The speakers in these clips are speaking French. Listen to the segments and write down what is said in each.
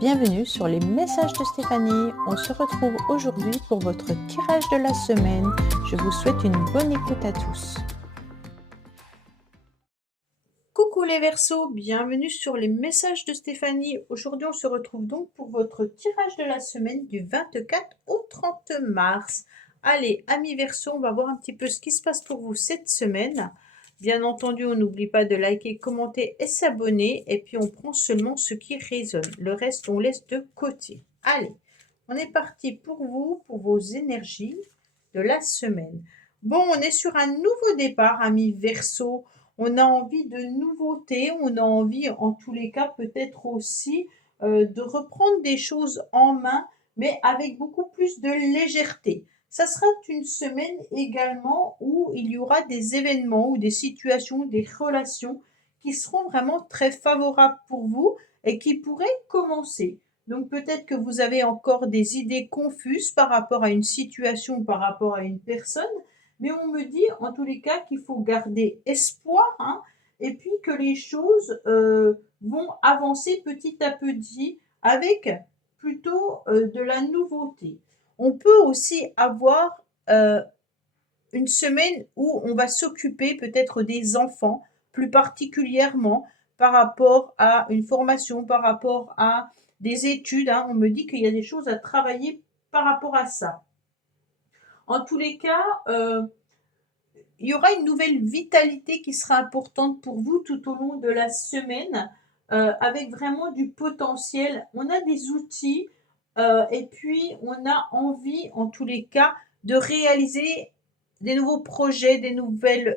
Bienvenue sur les messages de Stéphanie. On se retrouve aujourd'hui pour votre tirage de la semaine. Je vous souhaite une bonne écoute à tous. Coucou les Verseaux, bienvenue sur les messages de Stéphanie. Aujourd'hui, on se retrouve donc pour votre tirage de la semaine du 24 au 30 mars. Allez, amis Verseaux, on va voir un petit peu ce qui se passe pour vous cette semaine. Bien entendu, on n'oublie pas de liker, commenter et s'abonner. Et puis, on prend seulement ce qui résonne. Le reste, on laisse de côté. Allez, on est parti pour vous, pour vos énergies de la semaine. Bon, on est sur un nouveau départ, amis Verseaux. On a envie de nouveautés, on a envie, en tous les cas, peut-être aussi de reprendre des choses en main, mais avec beaucoup plus de légèreté. Ça sera une semaine également où il y aura des événements ou des situations, des relations qui seront vraiment très favorables pour vous et qui pourraient commencer. Donc peut-être que vous avez encore des idées confuses par rapport à une situation ou par rapport à une personne, mais on me dit en tous les cas qu'il faut garder espoir, hein, et puis que les choses vont avancer petit à petit avec plutôt de la nouveauté. On peut aussi avoir une semaine où on va s'occuper peut-être des enfants, plus particulièrement par rapport à une formation, par rapport à des études, hein. On me dit qu'il y a des choses à travailler par rapport à ça. En tous les cas, il y aura une nouvelle vitalité qui sera importante pour vous tout au long de la semaine, avec vraiment du potentiel. On a des outils, et puis on a envie, en tous les cas, de réaliser des nouveaux projets, des nouvelles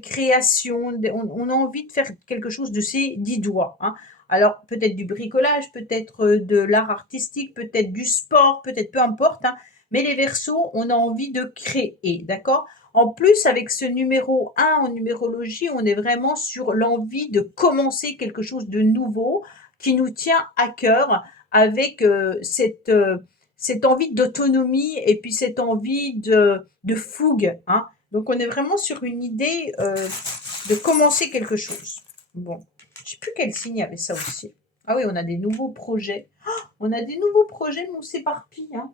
créations. On a envie de faire quelque chose de ses 10 doigts, hein. Alors, peut-être du bricolage, peut-être de l'art artistique, peut-être du sport, peut-être peu importe, hein. Mais les Verseaux, on a envie de créer, d'accord? En plus, avec ce numéro 1 en numérologie, on est vraiment sur l'envie de commencer quelque chose de nouveau qui nous tient à cœur avec cette envie d'autonomie et puis cette envie de fougue, hein. Donc, on est vraiment sur une idée de commencer quelque chose. Bon, je ne sais plus quel signe avait ça aussi. Ah oui, on a des nouveaux projets. Oh, on a des nouveaux projets, mais on s'éparpille, hein.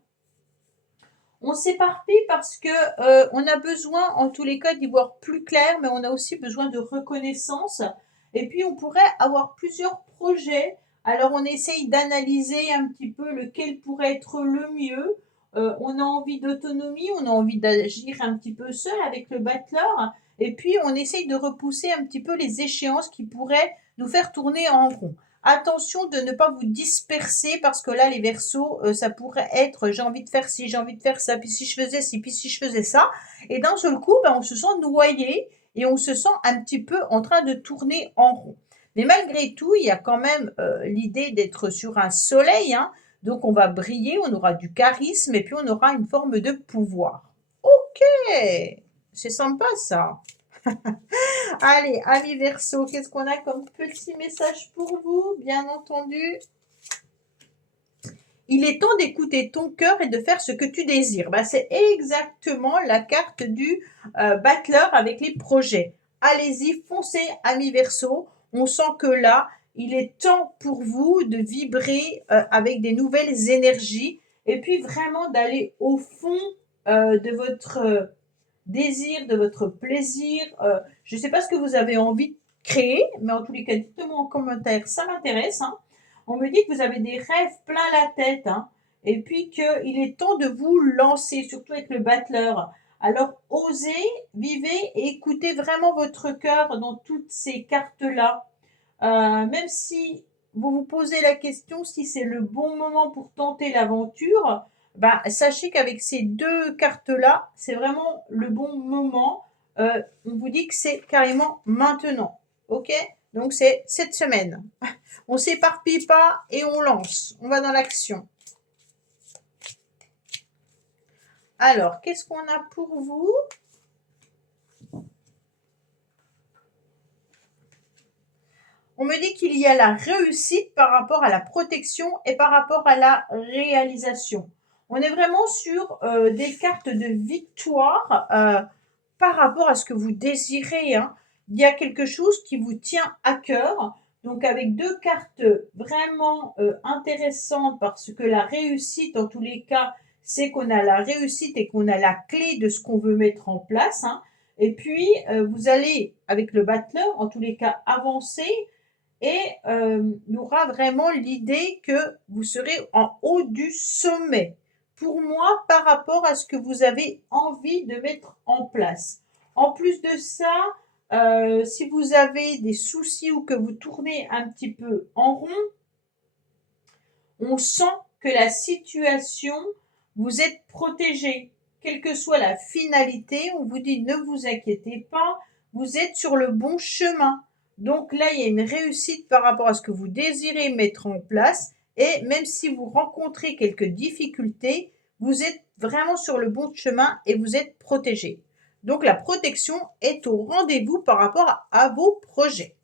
On s'éparpille parce que on a besoin, en tous les cas, d'y voir plus clair, mais on a aussi besoin de reconnaissance. Et puis, on pourrait avoir plusieurs projets. Alors, on essaye d'analyser un petit peu lequel pourrait être le mieux. On a envie d'autonomie, on a envie d'agir un petit peu seul avec le battleur. Et puis, on essaye de repousser un petit peu les échéances qui pourraient nous faire tourner en rond. Attention de ne pas vous disperser parce que là, les Verseaux, ça pourrait être j'ai envie de faire ci, j'ai envie de faire ça, puis si je faisais ci, puis si je faisais ça. Et d'un seul coup, ben, on se sent noyé et on se sent un petit peu en train de tourner en rond. Mais malgré tout, il y a quand même l'idée d'être sur un soleil, hein. Donc on va briller, on aura du charisme et puis on aura une forme de pouvoir. Ok, c'est sympa ça. Allez, amis Verseau, qu'est-ce qu'on a comme petit message pour vous? Bien entendu, il est temps d'écouter ton cœur et de faire ce que tu désires. Ben, c'est exactement la carte du battleur avec les projets. Allez-y, foncez, amis Verseau. On sent que là, il est temps pour vous de vibrer avec des nouvelles énergies et puis vraiment d'aller au fond de votre désir, de votre plaisir. Je ne sais pas ce que vous avez envie de créer, mais en tous les cas, dites-moi en commentaire, ça m'intéresse, hein. On me dit que vous avez des rêves plein la tête, hein, et puis qu'il est temps de vous lancer, surtout avec le battleur. Alors, osez, vivez et écoutez vraiment votre cœur dans toutes ces cartes-là. Même si vous vous posez la question si c'est le bon moment pour tenter l'aventure, bah, sachez qu'avec ces deux cartes-là, c'est vraiment le bon moment. On vous dit que c'est carrément maintenant. Ok? Donc c'est cette semaine. On s'éparpille pas et on lance. On va dans l'action. Alors, qu'est-ce qu'on a pour vous? On me dit qu'il y a la réussite par rapport à la protection et par rapport à la réalisation. On est vraiment sur des cartes de victoire par rapport à ce que vous désirez, hein. Il y a quelque chose qui vous tient à cœur. Donc avec deux cartes vraiment intéressantes parce que la réussite, en tous les cas, c'est qu'on a la réussite et qu'on a la clé de ce qu'on veut mettre en place, hein. Et puis, vous allez, avec le battleur, en tous les cas, avancer et il y aura vraiment l'idée que vous serez en haut du sommet. Pour moi, par rapport à ce que vous avez envie de mettre en place. En plus de ça, si vous avez des soucis ou que vous tournez un petit peu en rond, on sent que la situation, vous êtes protégé. Quelle que soit la finalité, on vous dit ne vous inquiétez pas, vous êtes sur le bon chemin. Donc là, il y a une réussite par rapport à ce que vous désirez mettre en place. Et même si vous rencontrez quelques difficultés, vous êtes vraiment sur le bon chemin et vous êtes protégé. Donc la protection est au rendez-vous par rapport à vos projets.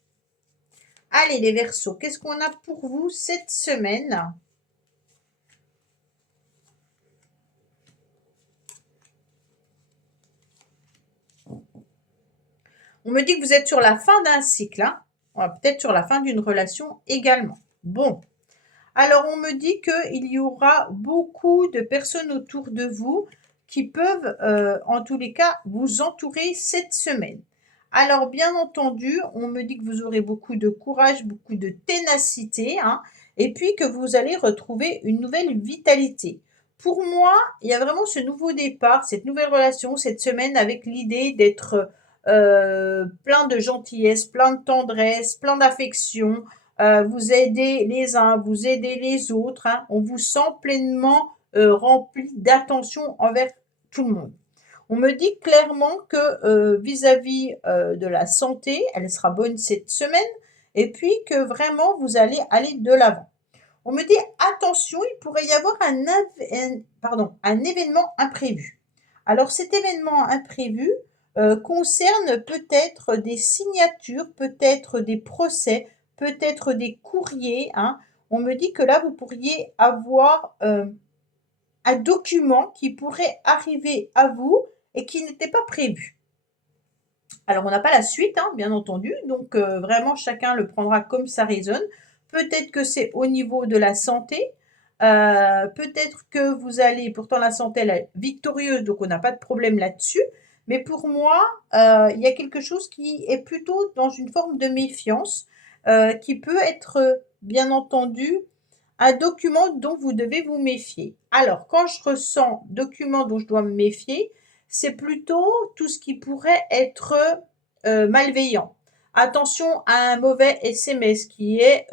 Allez les Verseaux, qu'est-ce qu'on a pour vous cette semaine? On me dit que vous êtes sur la fin d'un cycle, hein. Peut-être sur la fin d'une relation également. Bon, alors on me dit qu'il y aura beaucoup de personnes autour de vous qui peuvent, en tous les cas, vous entourer cette semaine. Alors bien entendu, on me dit que vous aurez beaucoup de courage, beaucoup de ténacité, hein, et puis que vous allez retrouver une nouvelle vitalité. Pour moi, il y a vraiment ce nouveau départ, cette nouvelle relation cette semaine avec l'idée d'être plein de gentillesse, plein de tendresse, plein d'affection, vous aidez les uns, vous aidez les autres, hein. On vous sent pleinement rempli d'attention envers tout le monde. On me dit clairement que vis-à-vis de la santé, elle sera bonne cette semaine et puis que vraiment vous allez aller de l'avant. On me dit attention, il pourrait y avoir un événement imprévu. Alors cet événement imprévu concerne peut-être des signatures, peut-être des procès, peut-être des courriers, hein. On me dit que là, vous pourriez avoir un document qui pourrait arriver à vous et qui n'était pas prévu. Alors, on n'a pas la suite, hein, bien entendu, donc vraiment chacun le prendra comme ça résonne. Peut-être que c'est au niveau de la santé, peut-être que vous allez, pourtant la santé elle est victorieuse, donc on n'a pas de problème là-dessus. Mais pour moi, il y a quelque chose qui est plutôt dans une forme de méfiance, qui peut être, bien entendu, un document dont vous devez vous méfier. Alors, quand je ressens document dont je dois me méfier, c'est plutôt tout ce qui pourrait être malveillant. Attention à un mauvais SMS qui est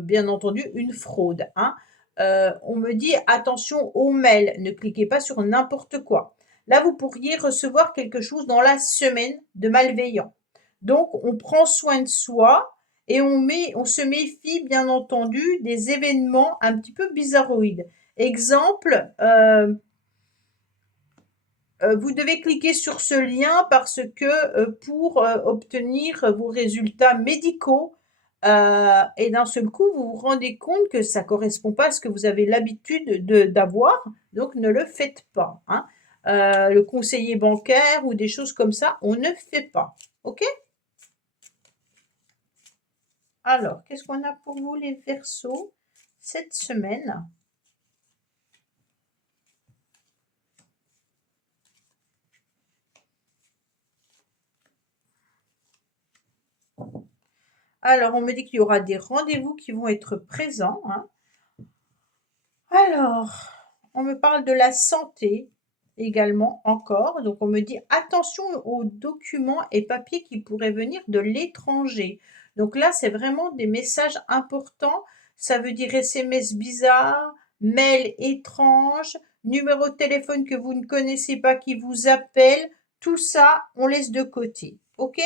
bien entendu une fraude, hein. On me dit attention aux mails, ne cliquez pas sur n'importe quoi. Là, vous pourriez recevoir quelque chose dans la semaine de malveillant. Donc, on prend soin de soi et on se méfie bien entendu des événements un petit peu bizarroïdes. Exemple, vous devez cliquer sur ce lien parce que pour obtenir vos résultats médicaux, et d'un seul coup, vous vous rendez compte que ça ne correspond pas à ce que vous avez l'habitude d'avoir, donc ne le faites pas, hein. Le conseiller bancaire ou des choses comme ça, on ne fait pas. OK? Alors, qu'est-ce qu'on a pour vous les Verseaux cette semaine? Alors, on me dit qu'il y aura des rendez-vous qui vont être présents, hein. Alors, on me parle de la santé également encore. Donc, on me dit attention aux documents et papiers qui pourraient venir de l'étranger. Donc là, c'est vraiment des messages importants. Ça veut dire SMS bizarres, mails étranges, numéro de téléphone que vous ne connaissez pas qui vous appelle. Tout ça, on laisse de côté. OK?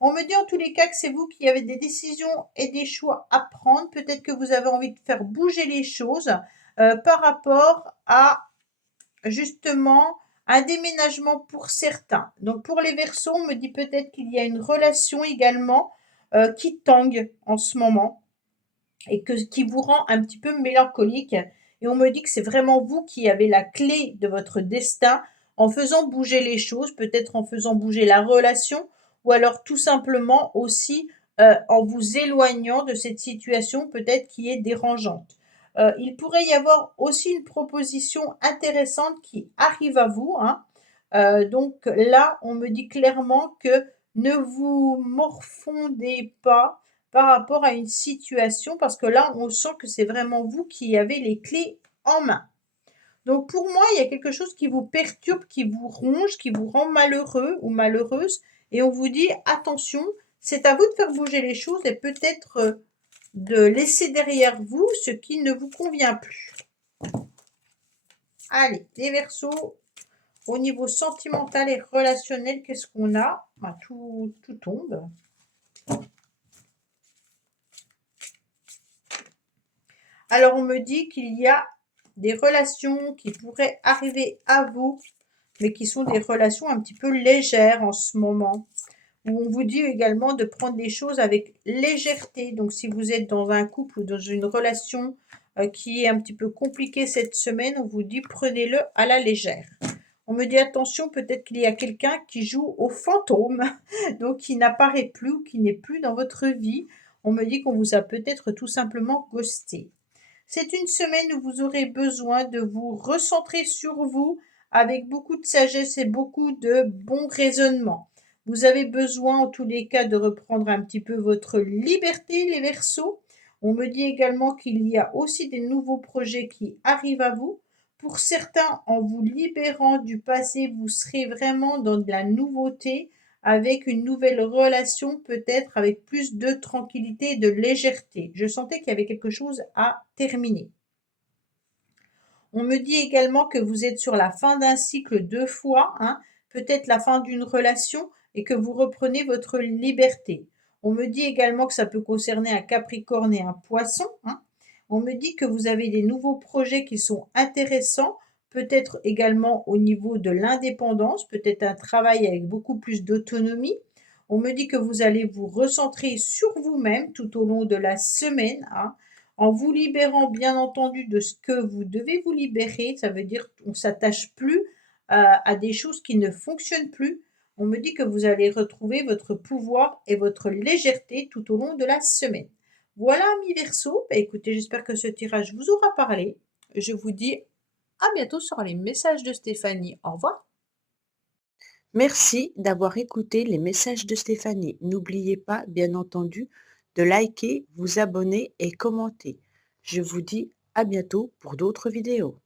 On me dit en tous les cas que c'est vous qui avez des décisions et des choix à prendre. Peut-être que vous avez envie de faire bouger les choses par rapport à justement un déménagement pour certains. Donc pour les Verseaux, on me dit peut-être qu'il y a une relation également qui tangue en ce moment et qui vous rend un petit peu mélancolique. Et on me dit que c'est vraiment vous qui avez la clé de votre destin en faisant bouger les choses, peut-être en faisant bouger la relation, ou alors tout simplement aussi en vous éloignant de cette situation peut-être qui est dérangeante. Il pourrait y avoir aussi une proposition intéressante qui arrive à vous, hein. Donc là, on me dit clairement que ne vous morfondez pas par rapport à une situation parce que là, on sent que c'est vraiment vous qui avez les clés en main. Donc pour moi, il y a quelque chose qui vous perturbe, qui vous ronge, qui vous rend malheureux ou malheureuse et on vous dit: «Attention, c'est à vous de faire bouger les choses et peut-être, de laisser derrière vous ce qui ne vous convient plus». Allez, les Verseaux, au niveau sentimental et relationnel, qu'est-ce qu'on a? Bah, tout tombe. Alors on me dit qu'il y a des relations qui pourraient arriver à vous, mais qui sont des relations un petit peu légères en ce moment. Où on vous dit également de prendre les choses avec légèreté. Donc si vous êtes dans un couple ou dans une relation qui est un petit peu compliquée cette semaine, on vous dit prenez-le à la légère. On me dit attention, peut-être qu'il y a quelqu'un qui joue au fantôme, donc qui n'apparaît plus ou qui n'est plus dans votre vie. On me dit qu'on vous a peut-être tout simplement ghosté. C'est une semaine où vous aurez besoin de vous recentrer sur vous avec beaucoup de sagesse et beaucoup de bon raisonnement. Vous avez besoin en tous les cas de reprendre un petit peu votre liberté, les Verseaux. On me dit également qu'il y a aussi des nouveaux projets qui arrivent à vous. Pour certains, en vous libérant du passé, vous serez vraiment dans de la nouveauté, avec une nouvelle relation, peut-être avec plus de tranquillité et de légèreté. Je sentais qu'il y avait quelque chose à terminer. On me dit également que vous êtes sur la fin d'un cycle 2 fois, hein, peut-être la fin d'une relation et que vous reprenez votre liberté. On me dit également que ça peut concerner un Capricorne et un Poisson, hein. On me dit que vous avez des nouveaux projets qui sont intéressants, peut-être également au niveau de l'indépendance, peut-être un travail avec beaucoup plus d'autonomie. On me dit que vous allez vous recentrer sur vous-même tout au long de la semaine, hein, en vous libérant bien entendu de ce que vous devez vous libérer. Ça veut dire qu'on ne s'attache plus à des choses qui ne fonctionnent plus. On me dit que vous allez retrouver votre pouvoir et votre légèreté tout au long de la semaine. Voilà, amis Verseau. Bah, écoutez, j'espère que ce tirage vous aura parlé. Je vous dis à bientôt sur les messages de Stéphanie. Au revoir. Merci d'avoir écouté les messages de Stéphanie. N'oubliez pas, bien entendu, de liker, vous abonner et commenter. Je vous dis à bientôt pour d'autres vidéos.